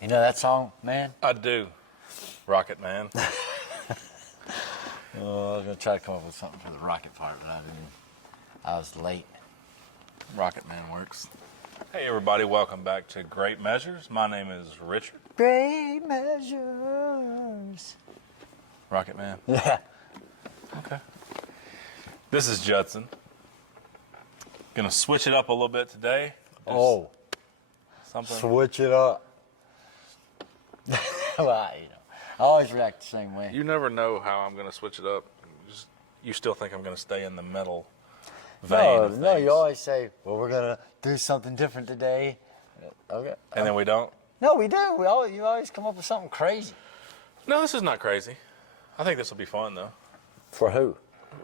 You know that song, man? I do. Rocket Man. Oh, I was gonna try to come up with something for the rocket part, but I was late. Rocket Man works. Hey everybody, welcome back to Great Measures. My name is Richard. Great measures. Rocket Man. Yeah. Okay. This is Judson. Gonna switch it up a little bit today. Oh. Something. Switch it up. Well, you know, I always react the same way. You never know how I'm gonna switch it up. You still think I'm gonna stay in the metal vein of No, things. you always say, well, we're gonna do something different today. Okay. And then we don't? No, we do. You always come up with something crazy. No, this is not crazy. I think this will be fun though. For who?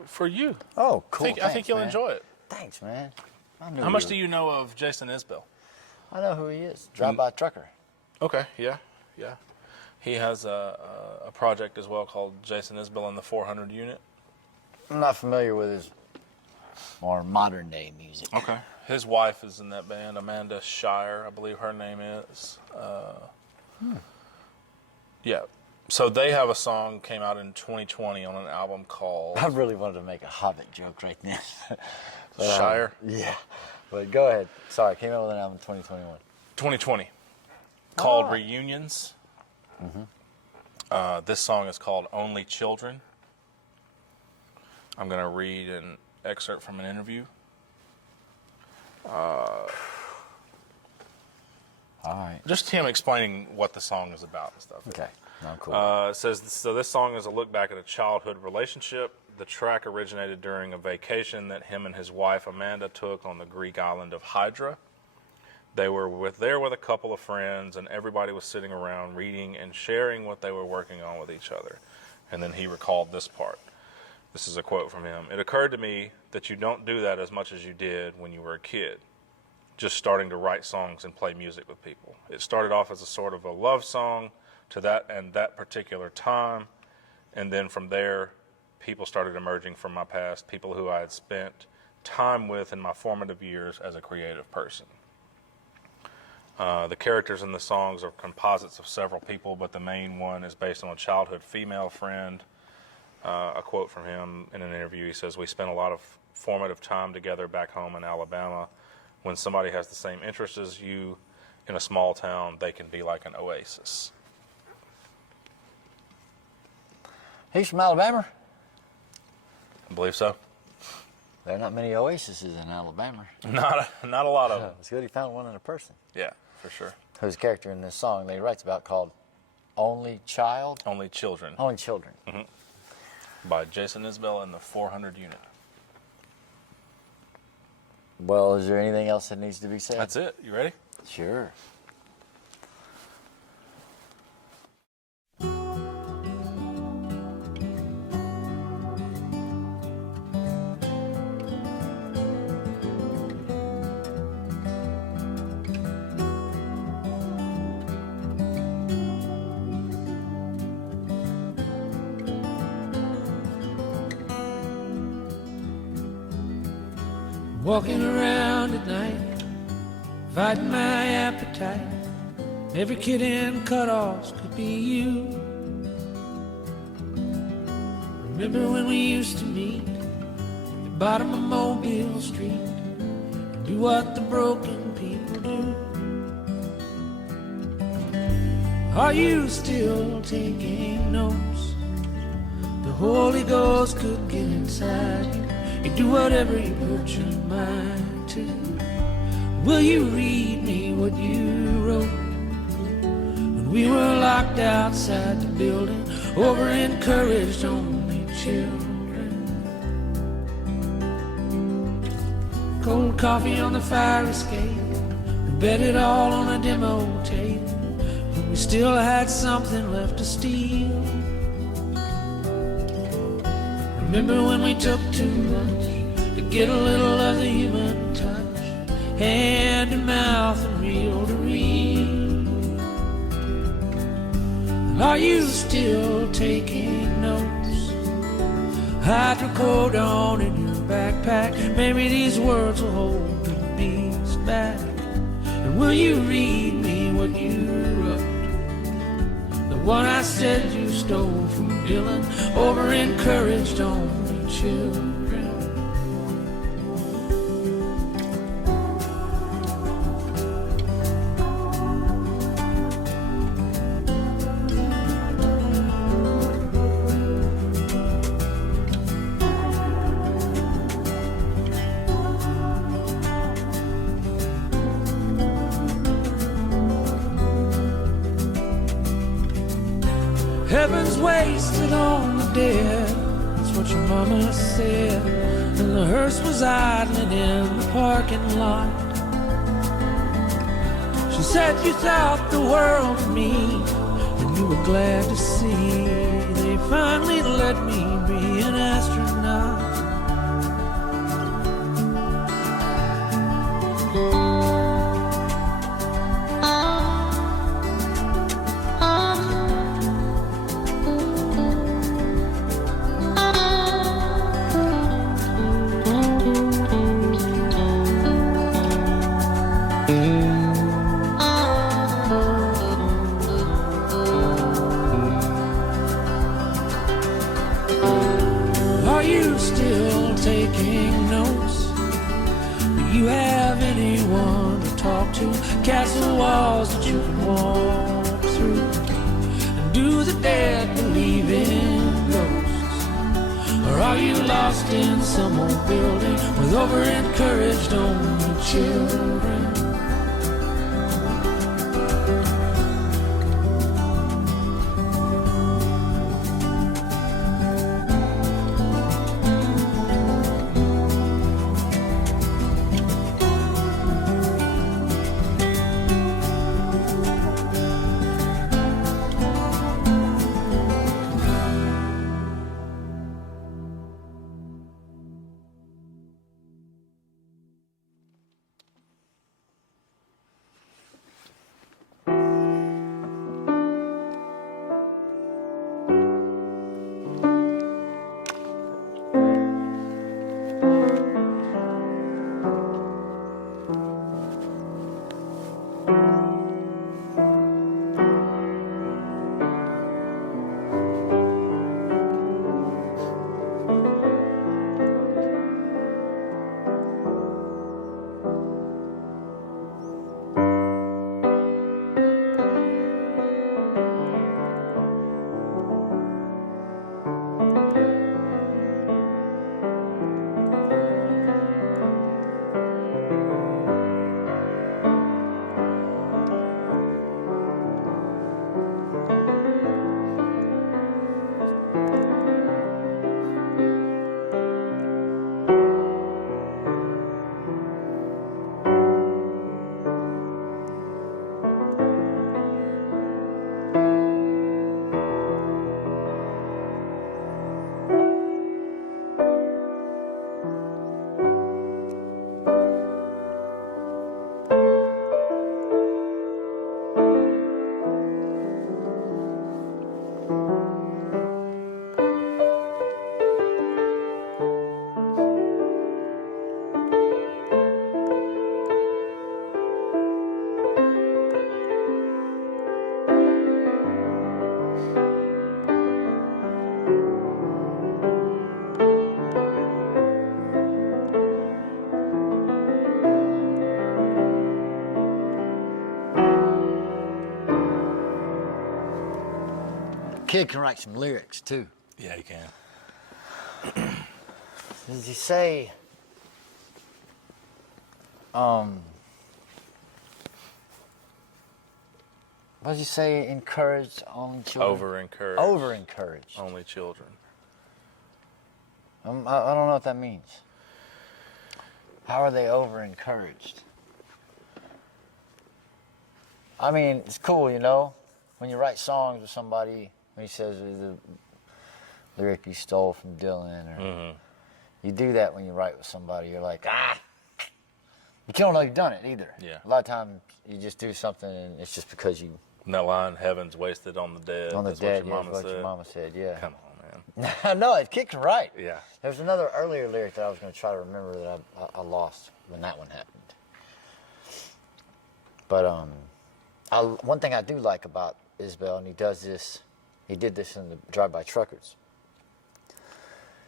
For you. Oh, cool. I think you'll man. enjoy it. Thanks, man. How much do you know of Jason Isbell? I know who he is. Drive-by trucker. Okay, yeah. He has a project as well called Jason Isbell and the 400 Unit. I'm not familiar with his more modern day music. Okay. His wife is in that band, Amanda Shire, I believe her name is. Yeah. So they have a song came out in 2020 on an album called I really wanted to make a Hobbit joke right then. But, Shire. Yeah. But go ahead. Sorry, came out with an album in 2021. 2020 called Oh. Reunions. This song is called Only Children. I'm going to read an excerpt from an interview. All right. Just him explaining what the song is about and stuff. Okay. No, cool. It says, so this song is a look back at a childhood relationship. The track originated during a vacation that him and his wife Amanda took on the Greek island of Hydra. They were there with a couple of friends, and everybody was sitting around reading and sharing what they were working on with each other. And then he recalled this part. This is a quote from him. It occurred to me that you don't do that as much as you did when you were a kid, just starting to write songs and play music with people. It started off as a sort of a love song to that particular time, and then from there, people started emerging from my past, people who I had spent time with in my formative years as a creative person. The characters in the songs are composites of several people, but the main one is based on a childhood female friend. A quote from him in an interview, he says, "We spent a lot of formative time together back home in Alabama. When somebody has the same interests as you in a small town, they can be like an oasis." He's from Alabama. I believe so. There are not many oases in Alabama. Not a lot of them. It's good he found one in a person. Yeah, for sure. Whose character in this song that he writes about called Only Child? Only Children Only Children. by Jason Isbell and the 400 Unit. Well, is there anything else that needs to be said? That's it. You ready? Sure. Walking around at night, fighting my appetite. Every kid in cutoffs could be you. Remember when we used to meet at the bottom of Mobile Street and do what the broken people do? Are you still taking notes? The Holy Ghost could get inside you. You do whatever you put your mind to. Will you read me what you wrote when we were locked outside the building over encouraged only children? Cold coffee on the fire escape, we bet it all on a demo tape when we still had something left to steal. Remember when we took too much to get a little of the human touch, hand to mouth and reel to reel? Are you still taking notes? Hydrocodone in your backpack, maybe these words will hold the beast back. And will you read me what you wrote one I said you stole from Dylan, over encouraged only children. Heaven's wasted on the dead, that's what your mama said. And the hearse was idling in the parking lot. She said you thought the world of me, and you were glad to see they finally let me be an astronaut. Are you still taking notes? Do you have anyone to talk to? Castle walls that you can walk through? And do the dead believe in ghosts? Or are you lost in some old building with over-encouraged only children? Kid can write some lyrics too. Yeah, you can. Did you say, what did you say, encouraged only children? Over-encouraged. Over-encouraged. Only children. I don't know what that means. How are they over-encouraged? I mean, it's cool, you know, when you write songs with somebody, when he says the lyric you stole from Dylan, or you do that when you write with somebody, you're like, but you don't know you've done it either. Yeah. A lot of times you just do something and it's just because you... And that line, heaven's wasted on the dead. On the That's dead, what yeah, your mama said, yeah. Come on, man. I know, it kicked right. Yeah. There's another earlier lyric that I was going to try to remember that I lost when that one happened. But one thing I do like about Isbell, and he does this. He did this in the Drive-By Truckers.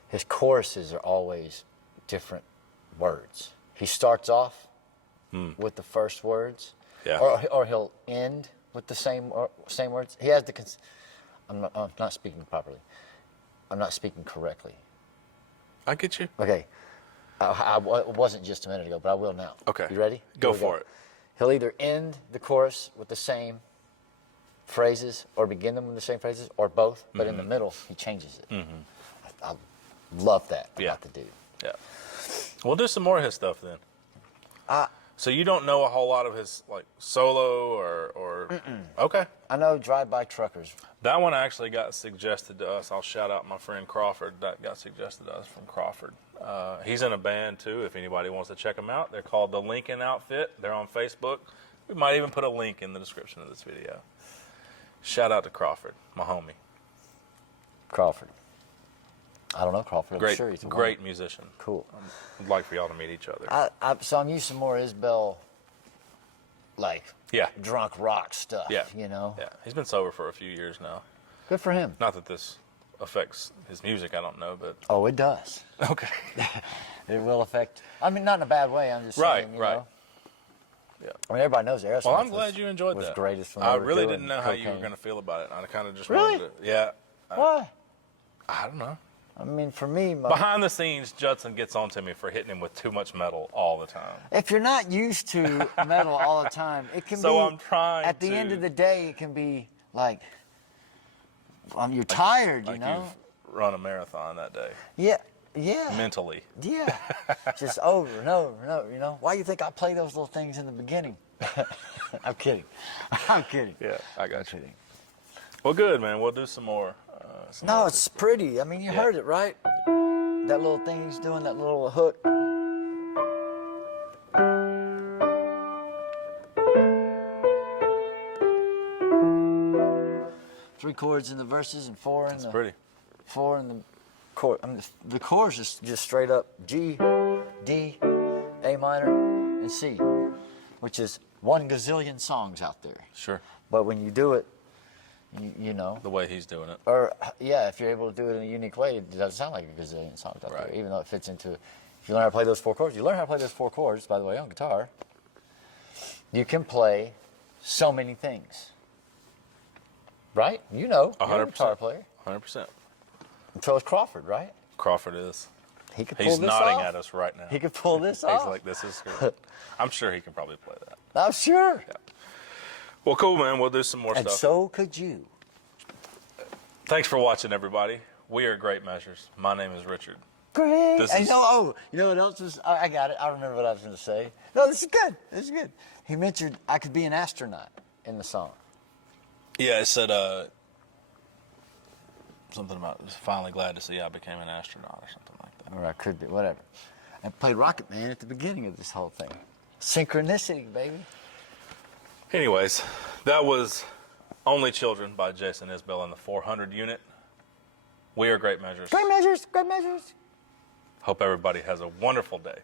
His choruses are always different words. He starts off with the first words, or he'll end with the same words. He has the. I'm not speaking properly. I'm not speaking correctly. I get you. Okay. It wasn't just a minute ago, but I will now. Okay. You ready? Go for it. He'll either end the chorus with the same phrases or begin them with the same phrases or both, but in the middle, he changes it. I love that about the dude. Yeah. We'll do some more of his stuff then. So you don't know a whole lot of his like solo or okay. I know Drive-By Truckers. That one actually got suggested to us. I'll shout out my friend Crawford. That got suggested to us from Crawford. He's in a band too. If anybody wants to check them out, they're called the Lincoln Outfit. They're on Facebook. We might even put a link in the description of this video. Shout out to Crawford, my homie. Crawford. I don't know Crawford. Great, I'm sure he's a great musician. Cool. I'd like for y'all to meet each other. So I'm used to more Isbell, like drunk rock stuff. Yeah. You know. Yeah. He's been sober for a few years now. Good for him. Not that this affects his music, I don't know, but Oh, it does. okay. It will affect. I mean, not in a bad way. I'm just saying. You know? Yeah. I mean, everybody knows Aerosmith. Well, I'm glad you enjoyed was that. greatest when I they were really doing didn't know how you were cocaine. going to feel about it. I kind of just Really? wanted to. Yeah. Why? I don't know. I mean, for me, Behind the scenes, Judson gets on to me for hitting him with too much metal all the time. if you're not used to metal all the time, it can be. So I'm trying At the end of the day, it can be like, you're tired, like you know. you've run a marathon that day. Yeah. Yeah. Mentally. Yeah. Just over and over and over, you know. Why do you think I play those little things in the beginning? I'm kidding. I'm kidding. Yeah, I got you. Kidding. Well, good, man. We'll do some more. No, it's pretty. I mean, you heard it, right? That little thing he's doing, that little hook. 3 chords in the verses and 4 in the. Pretty. 4 in the chord. I mean, the chords is just straight up G, D, A minor, and C, which is 1 gazillion songs out there. Sure. But when you do it, you know. The way he's doing it. Or, yeah, if you're able to do it in a unique way, it doesn't sound like a gazillion songs out there, even though it fits into. If you learn how to play those 4 chords, you learn how to play those 4 chords, by the way, on guitar. You can play so many things. Right? You know, you're a guitar player. 100%. And so is Crawford, right? Crawford is. He could pull He's this nodding off. at us right now. He could pull this He's off. like, this is good. I'm sure he can probably play that. I'm sure. Yeah. Well, cool, man. We'll do some more And stuff. so could you. Thanks for watching, everybody. We are Great Measures. My name is Richard. Great. This And is- you know what else was? I got it. I remember what I was going to say. No, this is good. This is good. He mentioned I could be an astronaut in the song. Yeah, it said something about finally glad to see I became an astronaut or something like that. Or I could be, whatever. I played Rocket Man at the beginning of this whole thing. Synchronicity, baby. Anyways, that was Only Children by Jason Isbell in the 400 unit. We are Great Measures. Great measures. Great measures. Hope everybody has a wonderful day.